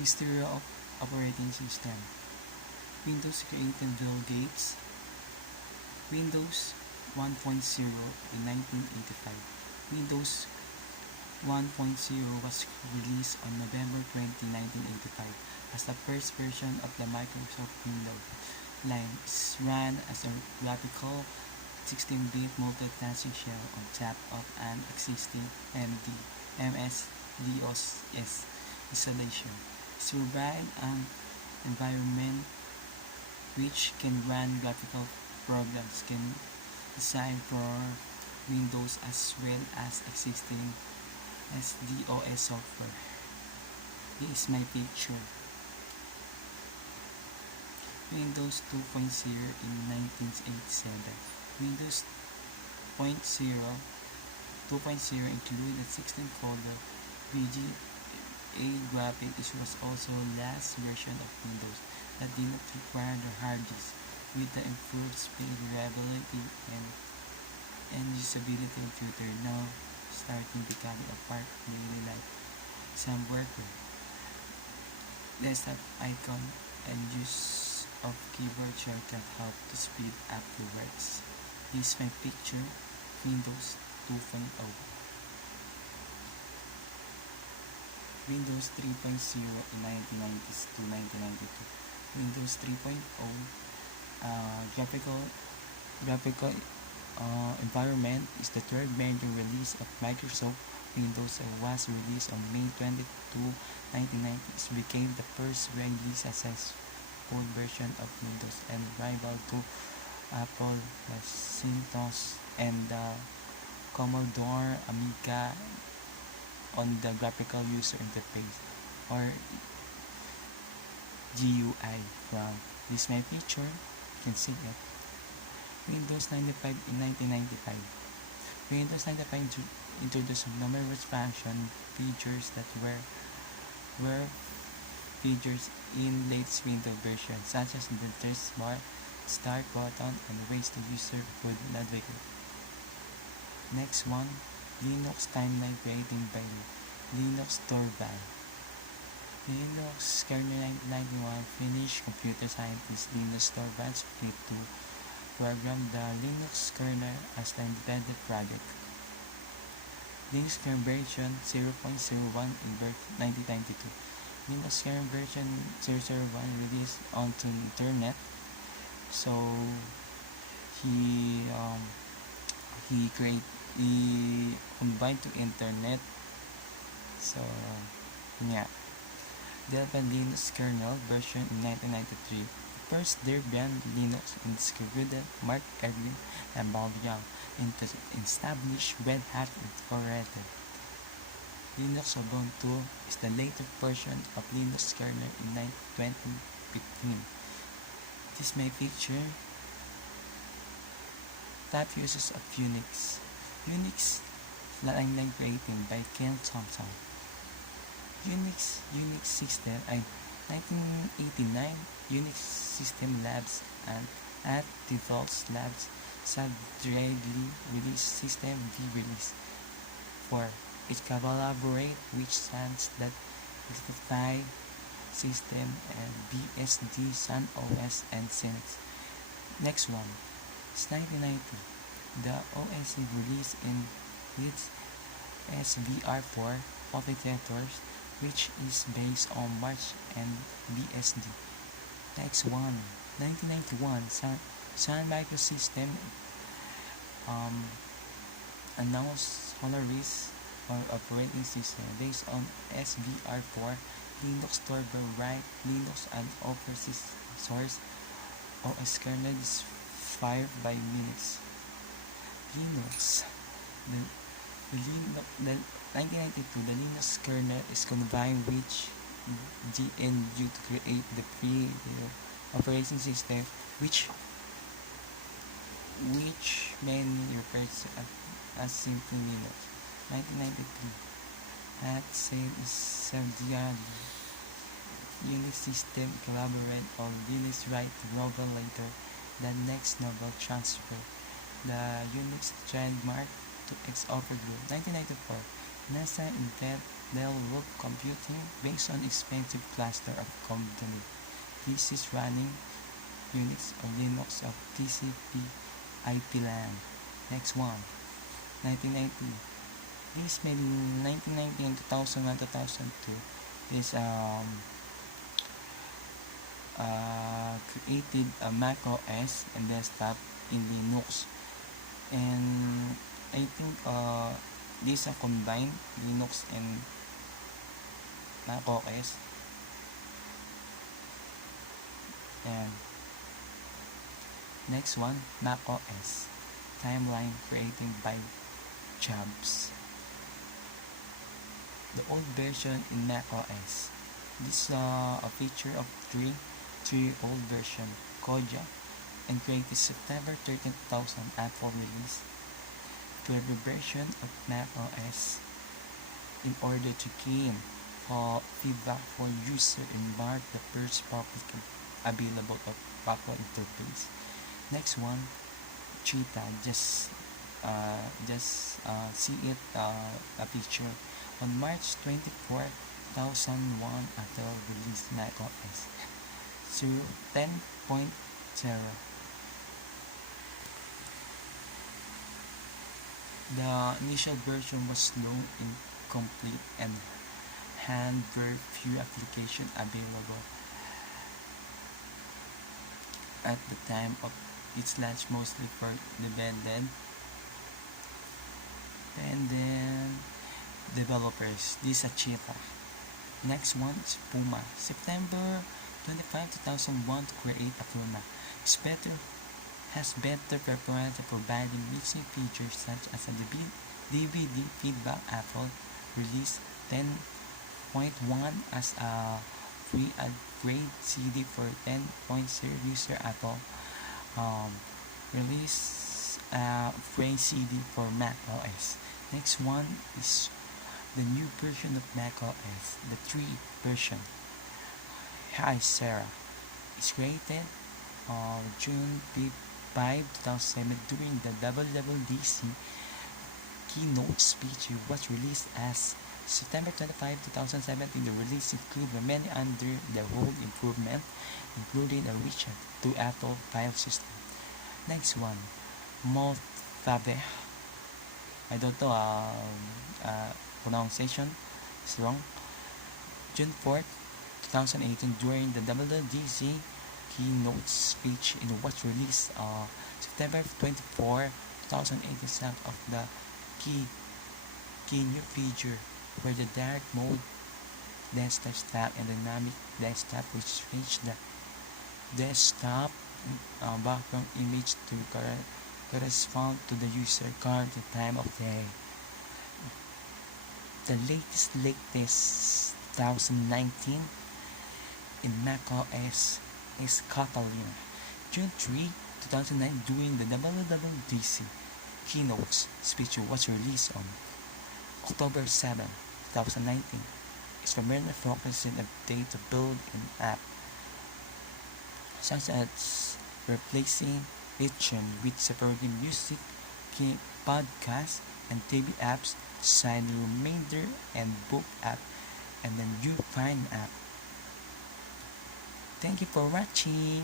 History of operating system. Windows created Bill Gates. Windows 1.0 in 1985. Windows 1.0 was released on November 20, 1985 as the first version of the Microsoft Windows line. It ran as a graphical 16-bit multitasking shell on top of an existing MS-DOS installation. It provides an environment which can run graphical programs designed for Windows as well as existing DOS software. This is my picture. Windows 2.0 in 1987. Windows 2.0 included 16-color VGA graphics. It was also the last version of Windows that did not require the hard disk. With the improved speed, reliability, and usability, computer now starting becoming a part of daily life. Some worker, desktop icon, and use of keyboard shortcut help to speed up the works. This is my picture, Windows 2.0. Windows 3.0 in 1990s to 1992. Windows 3.0 graphical environment is the third major release of Microsoft Windows and was released on May 22, 1990. It became the first widely successful version of Windows and rival to Apple Macintosh and the Commodore Amiga on the graphical user interface or GUI. From this my picture, you can see it. Windows 95 in 1995. Windows 95 introduced numerous function features that were features in latest Windows versions, such as the address bar, start button, and ways the user could navigate. Next one, Linux timeline creating by Linus Torvald. Linux kernel 1991 Finnish computer scientist Linus Torvalds split to program the Linux kernel as an independent project. Linux kernel version 0.01 in 1992. Linux kernel version 0.01 released onto internet. So he combined to internet. So yeah. Developed Linux kernel version in 1993. First Debian Linux and distributed Mark Edwin and Bob Young and to establish Red Hat Incorporated. Linux Ubuntu is the later version of Linux kernel in 2015. This is my picture. Top uses of Unix. Unix timeline created by Ken Thompson. Unix system in 1989 Unix System Labs and at Defaults Labs subsidiarily released System D release 4. It collaborate with Sans that Identify System and BSD, Sun OS, and Synix. Next one, it's 1990. The OS released in its SVR4 architectures, which is based on March and BSD. Next one, 1991, Sun Microsystems announced Solaris operating system based on SVR4, Linux Turbo Write, Linux and open source OS kernel is fired by Linux. The 1992, the Linux kernel is combined with GNU to create the free operating system, which many refer to as simply Linux. 1993, that said is subsidiary Unix system collaborate on Linux Write Nobel later the next Nobel transfer the Unix trademark to its overview. 1994, NASA invented Dell Wolf Computing based on expensive cluster of company. PCs running Unix or Linux of TCP IP LAN. Next one, 1990. This made in 1990 and 2001, 2002. This created a Mac OS and desktop in Linux. And I think these are combined Linux and Mac OS. And next one, Mac OS timeline created by Jobs. The old version in Mac OS. This is a feature of 3 old version, Koja, and created September 13, 2000 Apple release to every version of Mac OS in order to gain feedback for user and mark the first publicly available of Apple interface. Next one, Cheetah. Just see it a picture on March 24, 2001 Apple released Mac OS 10.0. The initial version was slow, incomplete, and had very few applications available at the time of its launch, mostly for independent developers. This is Cheetah. Next one is Puma. September 25, 2001 to create a Puma. Has better performance and providing mixing features such as a DVD feedback. Apple released 10.1 as a free upgrade CD for 10.0 user. Apple released a free CD for Mac OS. Next one is the new version of Mac OS, the 3 version. High Sierra is created on June 5, 2007 during the WWDC keynote speech. It was released as September 25, 2017. The release included many under the whole improvement, including a richer to Apple file system. Next one, Mojave. I don't know pronunciation is wrong. June 4, 2018 during the WWDC keynote speech. It was released September 24, 2018. Some of the key new feature were the dark mode, desktop stack, and dynamic desktop, which changed the desktop background image to correspond to the user card at the time of day. The latest 2019 in macOS is Catalina. June 3, 2009 during the WWDC keynote speech was released on October 7, 2019. It's primarily focused on update to build an app, such as replacing Itchen with supporting music, podcast, and TV apps, side remainder and book app, and the new Find app. Thank you for watching.